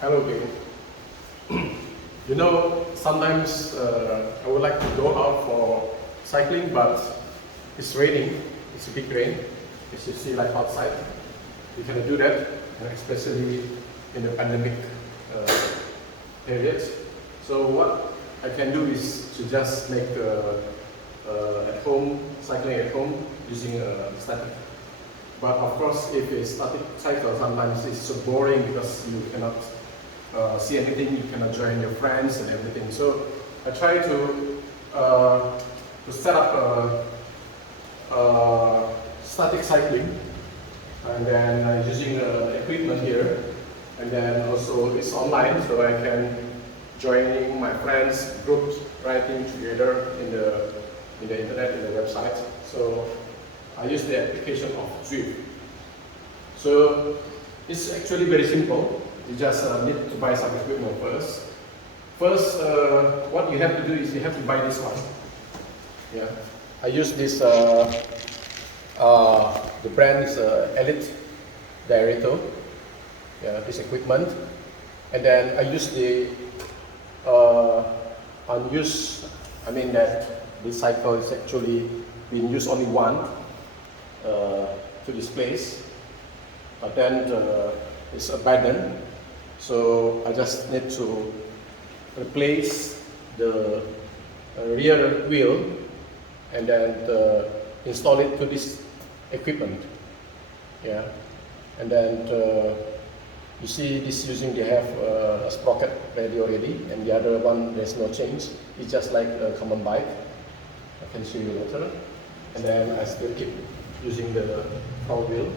Hello, David. Sometimes I would like to go out for cycling, but it's raining. It's a big rain, as you see, like outside. You cannot do that, especially in the pandemic period. So what I can do is to just make at home cycling at home using a static. But of course, if it's static cycle, sometimes it's so boring because you cannot see anything, you cannot join your friends and everything. So I try to set up a static cycling, and then using equipment here, and then also it's online, so I can joining my friends groups writing together in the internet, in the website. So I use the application of Zwift. So it's actually very simple. You just need to buy some equipment first. First, what you have to do is you have to buy this one. Yeah, I use this. The brand is Elite Direto. Yeah, this equipment, and then I use the unused. I mean that this cycle is actually being used only one to this place, but then it's abandoned. So I just need to replace the rear wheel and then install it to this equipment. Yeah, and then you see this using they have a sprocket ready already, and the other one there's no change. It's just like a common bike. I can show you later. And then I still keep using the front wheel.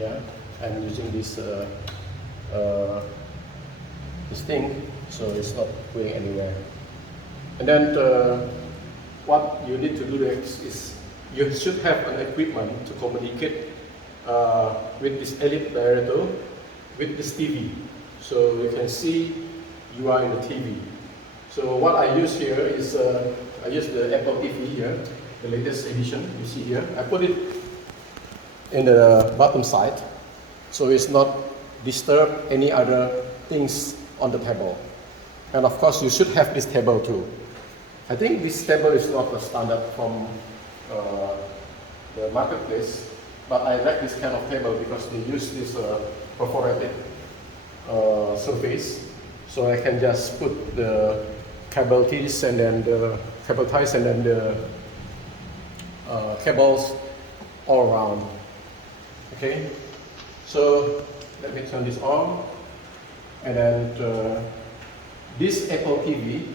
Yeah, I'm using this thing, so it's not going anywhere. And then what you need to do next is you should have an equipment to communicate with this Elite Direto with this TV. So you can see you are in the TV. So what I use here is I use the Apple TV here, the latest edition you see here. I put it in the bottom side, so it's not disturb any other things on the table. And of course, you should have this table too. I think this table is not a standard from the marketplace, but I like this kind of table because they use this perforated surface, so I can just put the cable ties and then the cable ties and then the cables all around. Okay, so let me turn this on, and then this Apple TV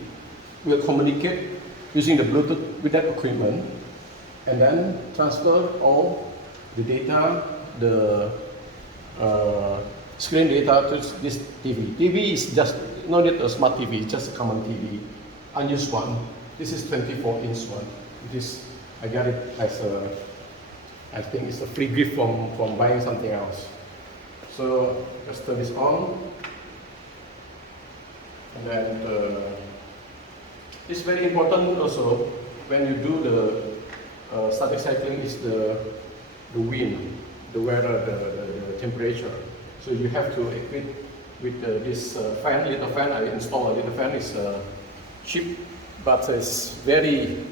will communicate using the Bluetooth with that equipment, and then transfer all the data, the screen data to this TV. TV is just not yet a smart TV, it's just a common TV, unused one. This is 24-inch one. I got it as a, I think it's a free gift from buying something else. So let's turn this on, and then it's very important also when you do the static cycling is the wind, the weather, the temperature. So you have to equip with this fan, little fan. I installed a little fan. It's cheap, but it's very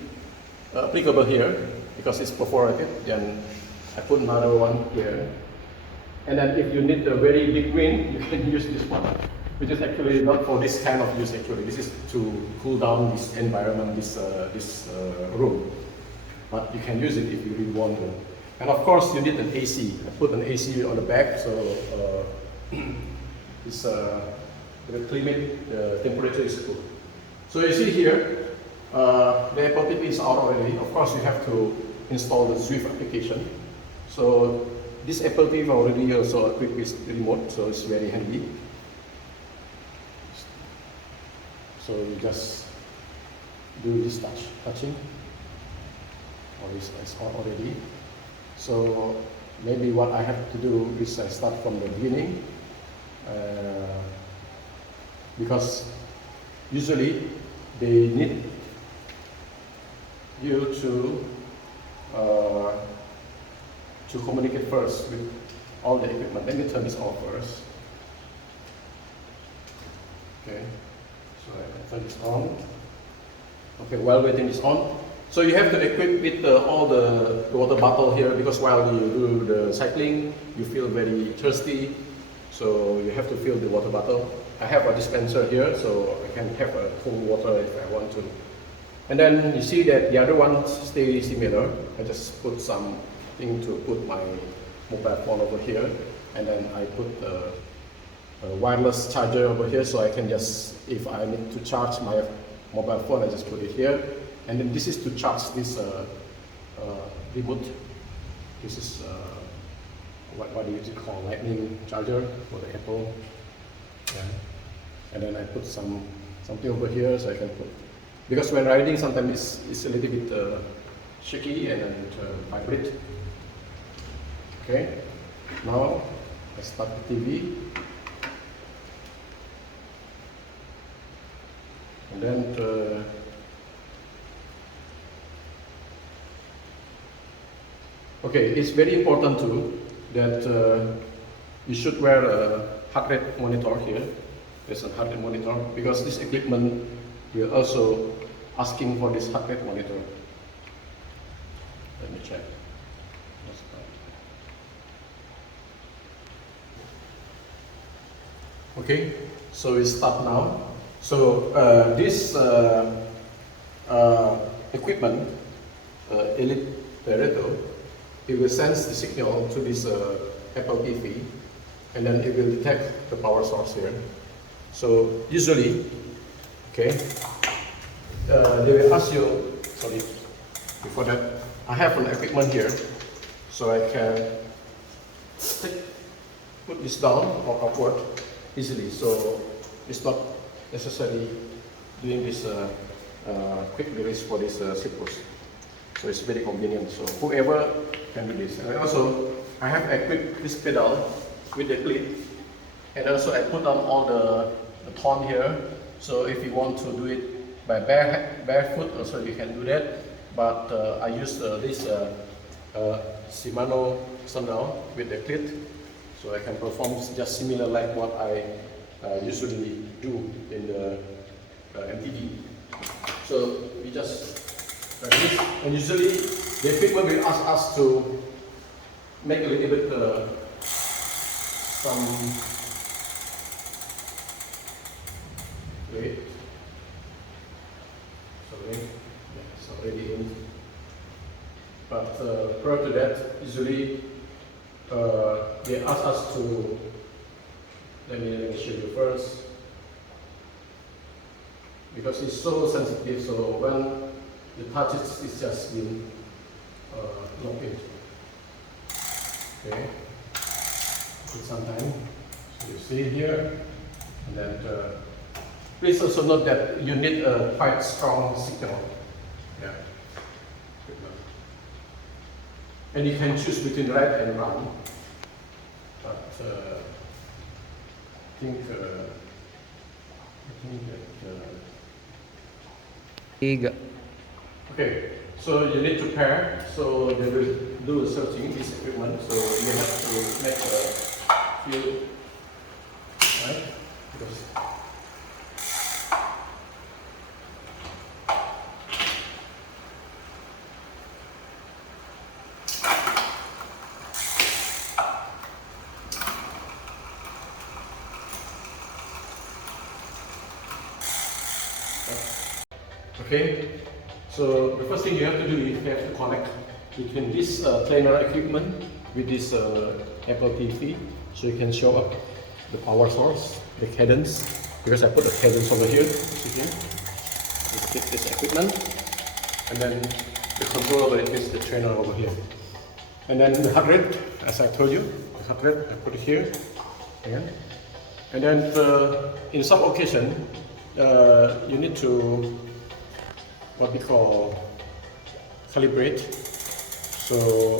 applicable here because it's perforated. Then I put another one here. And then if you need a very big wind, you can use this one, which is actually not for this kind of use actually. This is to cool down this environment, this room. But you can use it if you really want to. And of course you need an AC. I put an AC on the back, so it's the climate, the temperature is good. So you see here, the Apple TV is out already. Of course you have to install the Zwift application. So this Apple TV already also equipped with remote, so it's very handy. So you just do this touching. It's on already. So maybe what I have to do is I start from the beginning, because usually they need you to communicate first with all the equipment. Let me turn this off first. Okay, so I can turn this on. Okay, while waiting is on. So you have to equip with all the water bottle here, because while you do the cycling, you feel very thirsty. So you have to fill the water bottle. I have a dispenser here, so I can have a cold water if I want to. And then you see that the other ones stay similar. I just put something to put my mobile phone over here, and then I put the wireless charger over here, so I can just, if I need to charge my mobile phone, I just put it here. And then this is to charge this remote. This is what do you call, lightning charger for the Apple. Yeah. And then I put something over here, so I can put, because when riding sometimes it's a little bit shaky and then it vibrate. Okay, now I start the TV. And then okay, it's very important too that you should wear a heart rate monitor here. There's a heart rate monitor, because this equipment will also asking for this heart rate monitor. Let me check. Okay, so we start now. So this equipment, Elite Pareto, it will sense the signal to this Apple TV, and then it will detect the power source here. So usually, okay, they will ask you, sorry, before that, I have an equipment here, so I can put this down or upward easily, so it's not necessary doing this quick release for this Cyprus. So it's very convenient, so whoever can do this. And also, I have equipped this pedal with the clip, and also I put on all the tone here, so if you want to do it by barefoot, also you can do that, but I use this Shimano sandal with the clit, so I can perform just similar like what I usually do in the MTB. So we just like this, and usually the equipment will ask us to make a little bit some wait. Sorry, yeah, it's already in. But prior to that, usually they ask us to. Let me show you first, because it's so sensitive. So when you touch it, it's just been locked in. Okay, take some time. So you see here, and then please also note that you need a quite strong signal. Yeah. And you can choose between red and brown. But I think that. Okay, so you need to pair. So they will do a searching this equipment. So you have to make a few, right? Because okay, so the first thing you have to do is you have to connect between this trainer equipment with this Apple TV, so you can show up the power source, the cadence, because I put the cadence over here. See here, just take this equipment, and then the controller over it is the trainer over here, and then the heart rate, as I told you, the heart rate I put it here again, and then in some occasion you need to what we call calibrate. So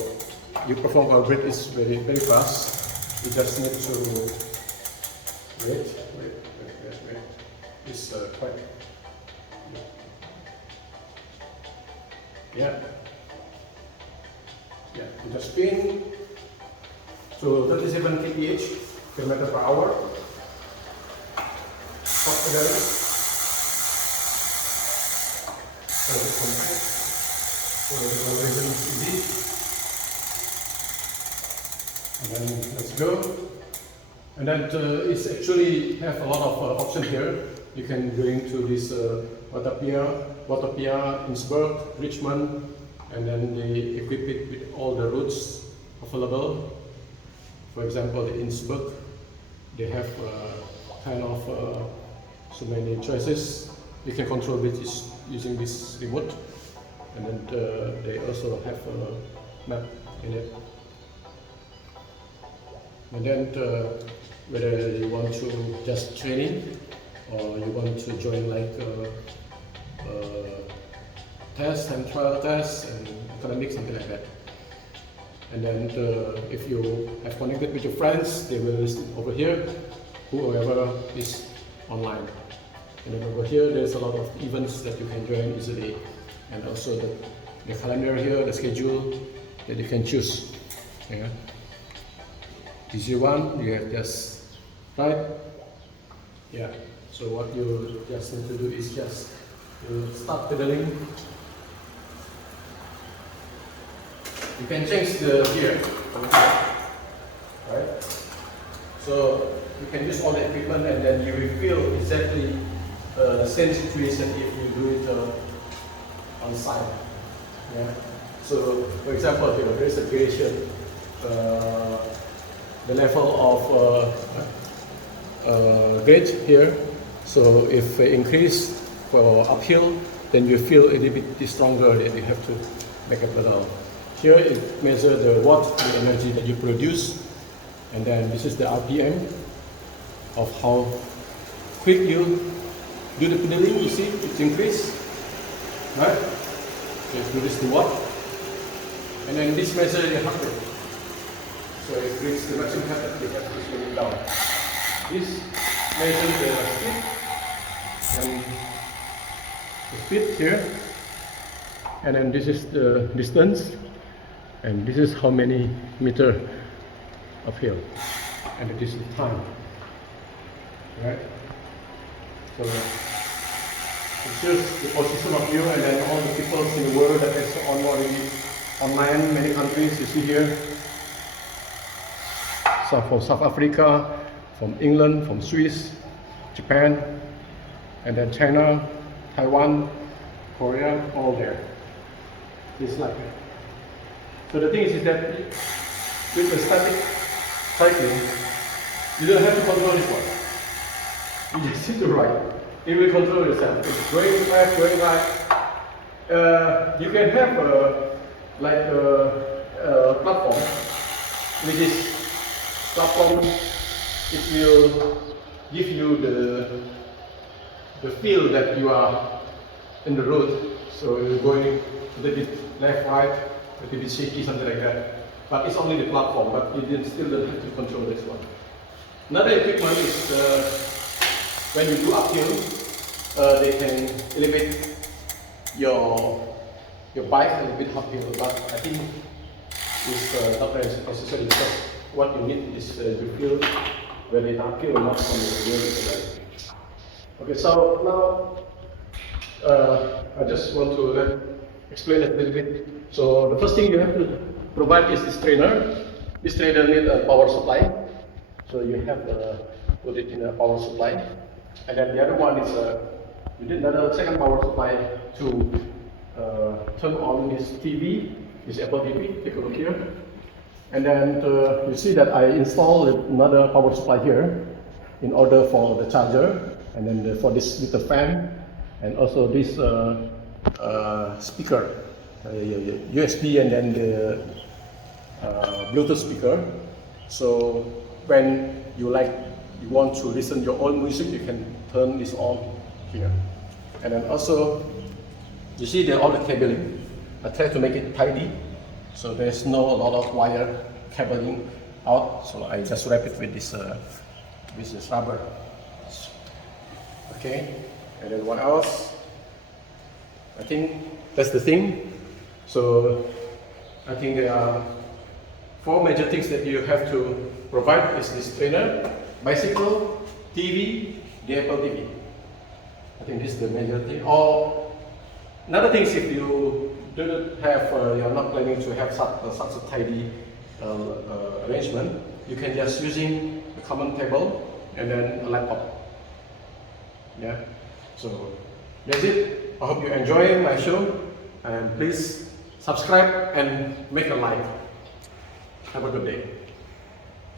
you perform calibrate is very fast. You just need to wait. It's quite yeah. You just spin to 37 kph, km per hour. hot pedaling. So the conversion is easy. And then let's go. And then it's actually have a lot of options here. You can go into this Watapia, Innsbruck, Richmond, and then they equip it with all the routes available. For example, in Innsbruck, they have kind of so many choices. You can control it using this remote, and then they also have a map in it. And then whether you want to just training or you want to join like tests and trial tests and economics, something like that. And then if you have connected with your friends, they will list it over here, whoever is online. And then over here, there's a lot of events that you can join easily. And also the calendar here, the schedule that you can choose. Yeah. Easy one, you have just right. Yeah. So what you just need to do is just start pedaling. You can change the gear over here, right? So you can use all the equipment and then you will feel exactly the same situation if you do it on site. Yeah. So for example, here there is a gradation. The level of grade here. So if increase for uphill, then you feel a little bit stronger that you have to make a pedal. Here it measures the watt, the energy that you produce, and then this is the RPM of how quick you do the pedaling. You see it's increased, right? So it's reduced the watt, and then this measures the heart rate. So it reaches the maximum capacity that is going down. This measures the speed and the speed here, and then this is the distance, and this is how many meter uphill, and this is the time. Right? So it shows the position of you and then all the people in the world that is online, many countries you see here. So from South Africa, from England, from Swiss, Japan, and then China, Taiwan, Korea, all there. It's like that. So the thing is that with the static cycling, you don't have to control this one. You just sit to ride. It will control yourself. It's going left, going right. You can have like a platform, which is platform. It will give you the feel that you are in the road. So you're going a little bit left, right, a little bit shaky, something like that. But it's only the platform, but you still don't have to control this one. Another equipment is when you do uphill, they can elevate your bike a little bit uphill, but I think it's not very necessary because what you need is to feel whether it's uphill or not on the road. Okay, so now I just want to explain it a little bit. So the first thing you have to provide is this trainer. This trainer needs a power supply. So you have put it in a power supply. And then the other one is you need another second power supply to turn on this TV, this Apple TV. Take a look here. And then you see that I installed another power supply here in order for the charger, and then for this little fan, and also this speaker, USB, and then the Bluetooth speaker. So when you want to listen your own music, you can turn this on here. And then also, you see all the cabling. I try to make it tidy, so there's no a lot of wire cabling out. So I just wrap it with this rubber. Okay, and then what else? I think that's the thing. So I think there are 4 major things that you have to provide: is this trainer, bicycle, TV, the Apple TV. I think this is the major thing. Or another thing is if you do not have, you're not planning to have such a tidy arrangement, you can just using a common table and then a laptop. Yeah. So that's it. I hope you enjoy my show, and please subscribe and make a like. Have a good day.